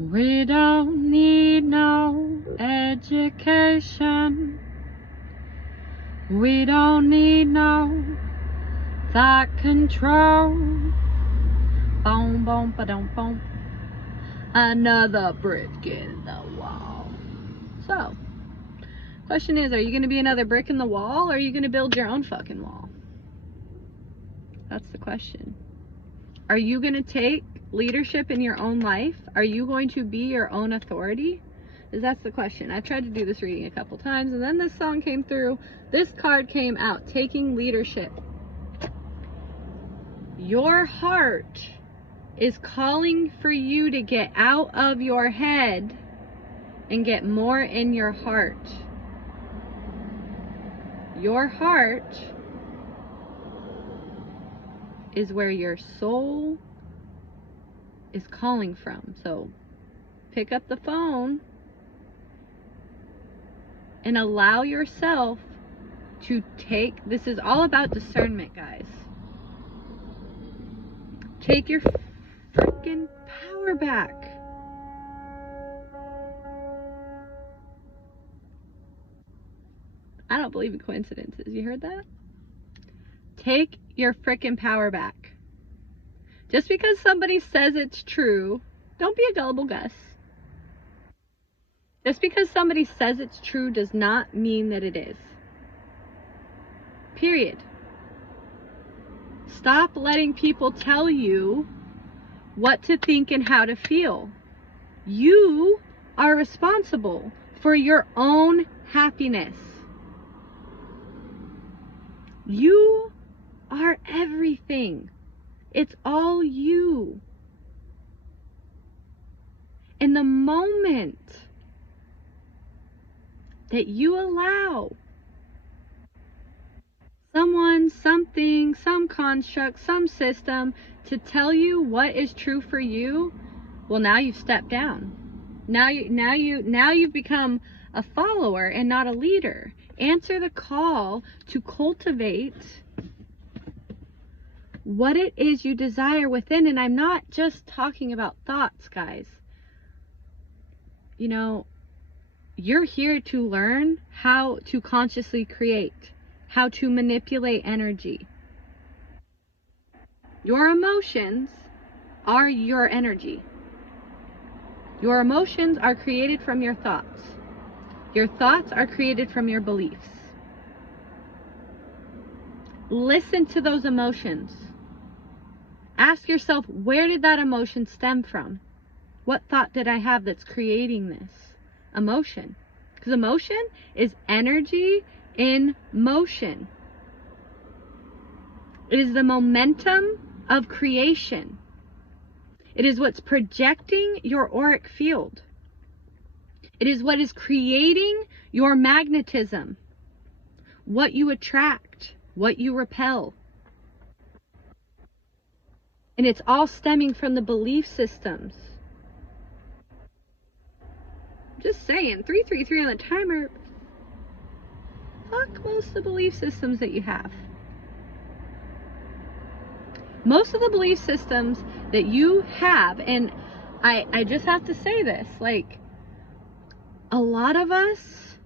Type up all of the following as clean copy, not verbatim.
We don't need no education. We don't need no thought control. Boom, boom, ba-dum, boom. Another brick in the wall. So, question is, are you going to be another brick in the wall, or are you going to build your own fucking wall? That's the question. Are you going to take leadership in your own life? Are you going to be your own authority? Because that's the question. I've tried to do this reading a couple times, and then this song came through. This card came out, taking leadership. Your heart is calling for you to get out of your head and get more in your heart. Your heart is where your soul is calling from. So pick up the phone and allow yourself to take, this is all about discernment, guys. Take your freaking power back. I don't believe in coincidences. You heard that? Take your freaking power back. Just because somebody says it's true, don't be a gullible Gus. Just because somebody says it's true does not mean that it is. Period. Stop letting people tell you what to think and how to feel. You are responsible for your own happiness. You are everything. It's all you. In the moment that you allow someone, something, some construct, some system to tell you what is true for you, well, now you've stepped down. Now you've become a follower and not a leader. Answer the call to cultivate what it is you desire within. And I'm not just talking about thoughts, guys. You know, you're here to learn how to consciously create, how to manipulate energy. Your emotions are your energy. Your emotions are created from your thoughts. Your thoughts are created from your beliefs. Listen to those emotions. Ask yourself, where did that emotion stem from? What thought did I have that's creating this emotion? Because emotion is energy in motion. It is the momentum of creation. It is what's projecting your auric field. It is what is creating your magnetism, what you attract, what you repel. And it's all stemming from the belief systems. Just saying, 333 on the timer. Fuck most of the belief systems that you have. Most of the belief systems that you have, and I just have to say this, like, a lot of us,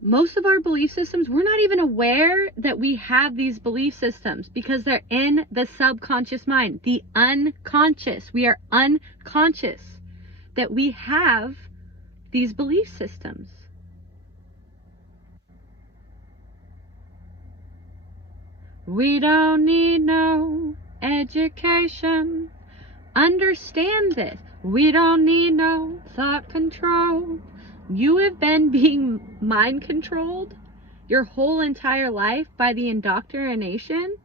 most of our belief systems, we're not even aware that we have these belief systems because they're in the subconscious mind, the unconscious. We are unconscious that we have these belief systems. We don't need no education. Understand this. We don't need no thought control. You have been being mind controlled your whole entire life by the indoctrination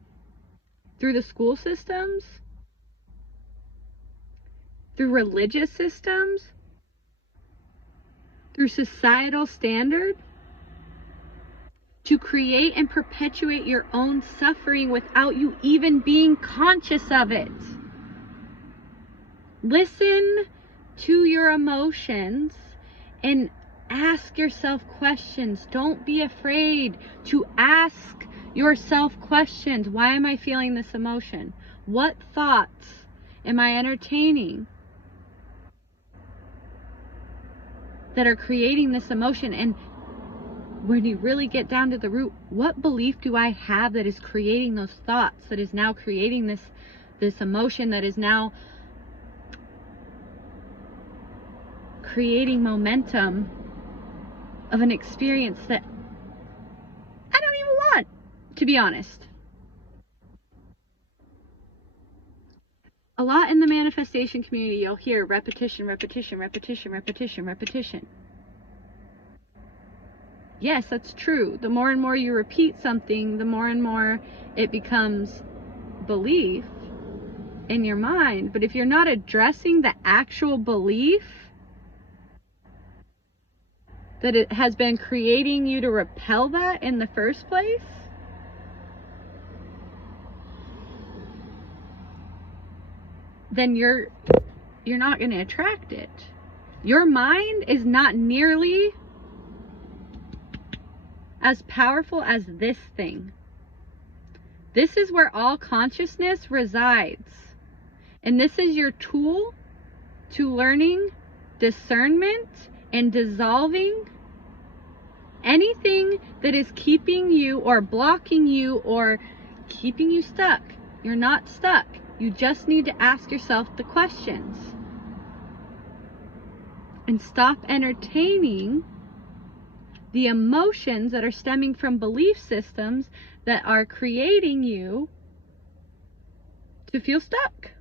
through the school systems, through religious systems, through societal standard, to create and perpetuate your own suffering without you even being conscious of it. Listen to your emotions and ask yourself questions. Don't be afraid to ask yourself questions. Why am I feeling this emotion? What thoughts am I entertaining? that are creating this emotion. And when you really get down to the root, what belief do I have that is creating those thoughts, that is now creating this emotion, that is now creating momentum of an experience that I don't even want, to be honest. A lot in the manifestation community, you'll hear repetition, repetition, repetition, repetition, repetition. Yes, that's true. The more and more you repeat something, the more and more it becomes belief in your mind. But if you're not addressing the actual belief that it has been creating you to repel that in the first place, then you're not going to attract it. Your mind is not nearly as powerful as this thing. This is where all consciousness resides. And this is your tool to learning discernment and dissolving anything that is keeping you or blocking you or keeping you stuck. You're not stuck. You just need to ask yourself the questions and stop entertaining the emotions that are stemming from belief systems that are creating you to feel stuck.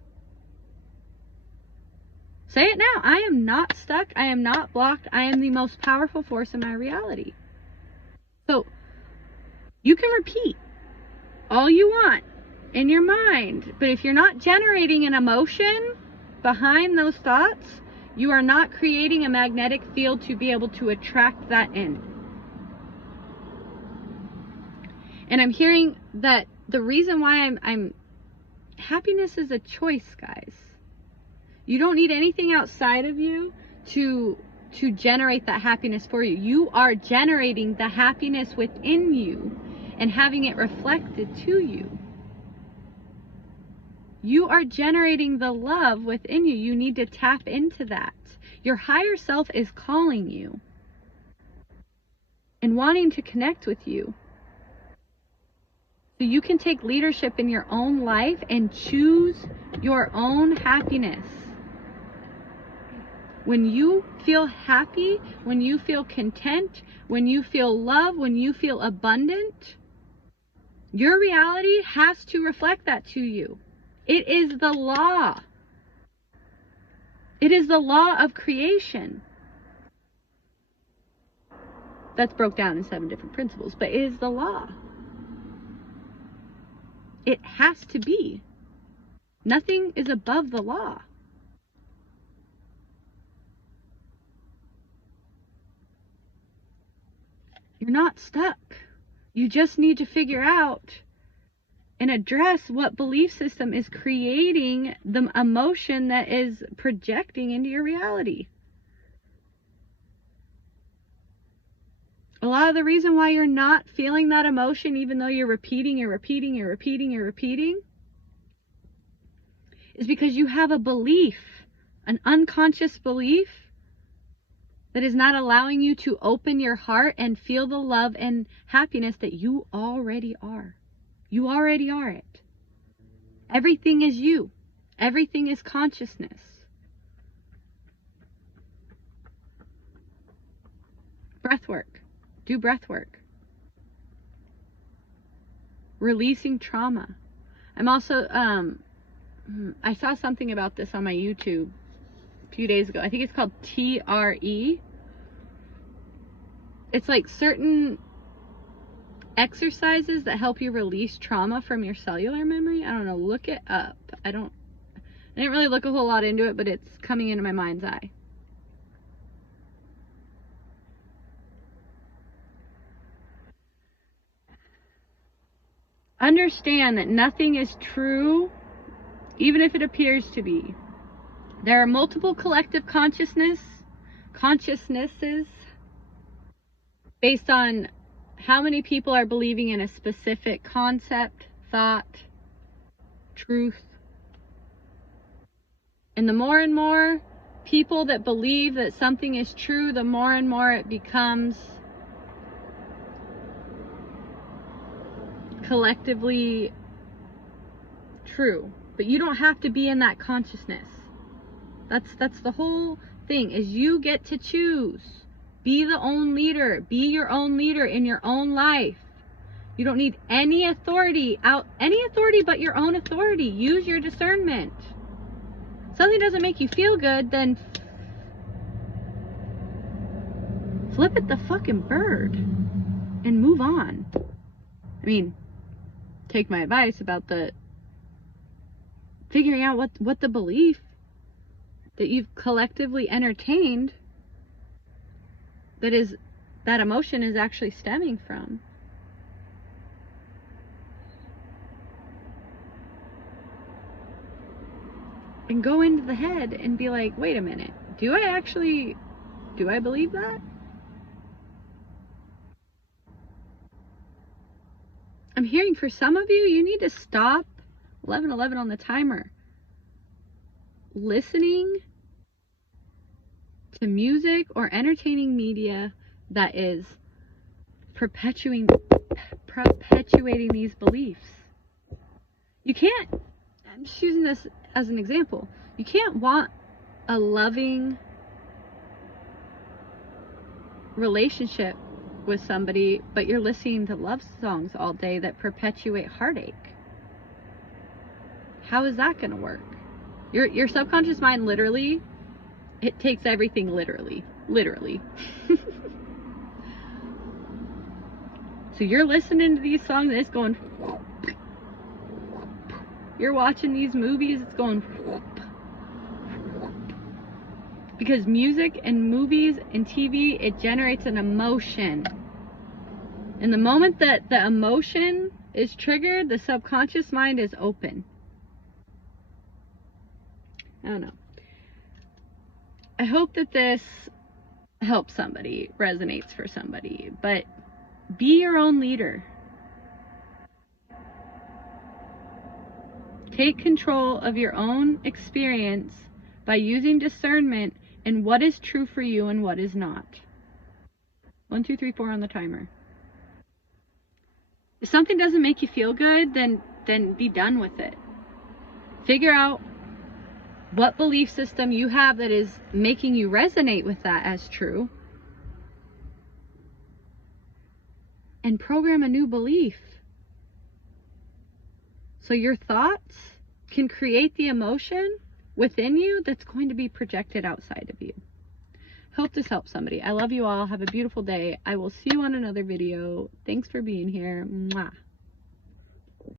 Say it now. I am not stuck. I am not blocked. I am the most powerful force in my reality. So you can repeat all you want in your mind, but if you're not generating an emotion behind those thoughts, you are not creating a magnetic field to be able to attract that in. And I'm hearing that the reason why I'm happiness is a choice, guys. You don't need anything outside of you to generate that happiness for you. You are generating the happiness within you and having it reflected to you. You are generating the love within you. You need to tap into that. Your higher self is calling you and wanting to connect with you. So you can take leadership in your own life and choose your own happiness. When you feel happy, when you feel content, when you feel love, when you feel abundant, your reality has to reflect that to you. It is the law. It is the law of creation. That's broke down in 7 different principles, but it is the law. It has to be. Nothing is above the law. You're not stuck. You just need to figure out and address what belief system is creating the emotion that is projecting into your reality. A lot of the reason why you're not feeling that emotion, even though you're repeating, is because you have a belief, an unconscious belief that is not allowing you to open your heart and feel the love and happiness that you already are. You already are it. Everything is you. Everything is consciousness. Breath work. Do breath work. Releasing trauma. I'm also, I saw something about this on my YouTube a few days ago. I think it's called TRE. It's like certain exercises that help you release trauma from your cellular memory. I don't know. Look it up. I didn't really look a whole lot into it, but it's coming into my mind's eye. Understand that nothing is true, even if it appears to be. There are multiple collective consciousnesses based on how many people are believing in a specific concept, thought, truth. And the more and more people that believe that something is true, the more and more it becomes collectively true. But you don't have to be in that consciousness. That's the whole thing, is you get to choose. Be the own leader. Be your own leader in your own life. You don't need any authority but your own authority. Use your discernment. Something doesn't make you feel good, then flip it the fucking bird and move on. I mean, take my advice about the figuring out what the belief that you've collectively entertained that emotion is actually stemming from. And go into the head and be like, wait a minute, do I believe that? I'm hearing for some of you, you need to stop 11:11 on the timer. Listening to music or entertaining media that is perpetuating these beliefs. You can't, I'm just using this as an example, you can't want a loving relationship with somebody, but you're listening to love songs all day that perpetuate heartache. How is that going to work? Your subconscious mind literally, it takes everything literally. So you're listening to these songs and it's going, you're watching these movies, it's going, because music and movies and TV, it generates an emotion. And the moment that the emotion is triggered, the subconscious mind is open. I don't know. I hope that this helps somebody, resonates for somebody, but be your own leader. Take control of your own experience by using discernment in what is true for you and what is not. 1, 2, 3, 4 on the timer. If something doesn't make you feel good, then be done with it. Figure out what belief system you have that is making you resonate with that as true, and program a new belief. So your thoughts can create the emotion within you that's going to be projected outside of you. Hope this helps somebody. I love you all. Have a beautiful day. I will see you on another video. Thanks for being here. Mwah.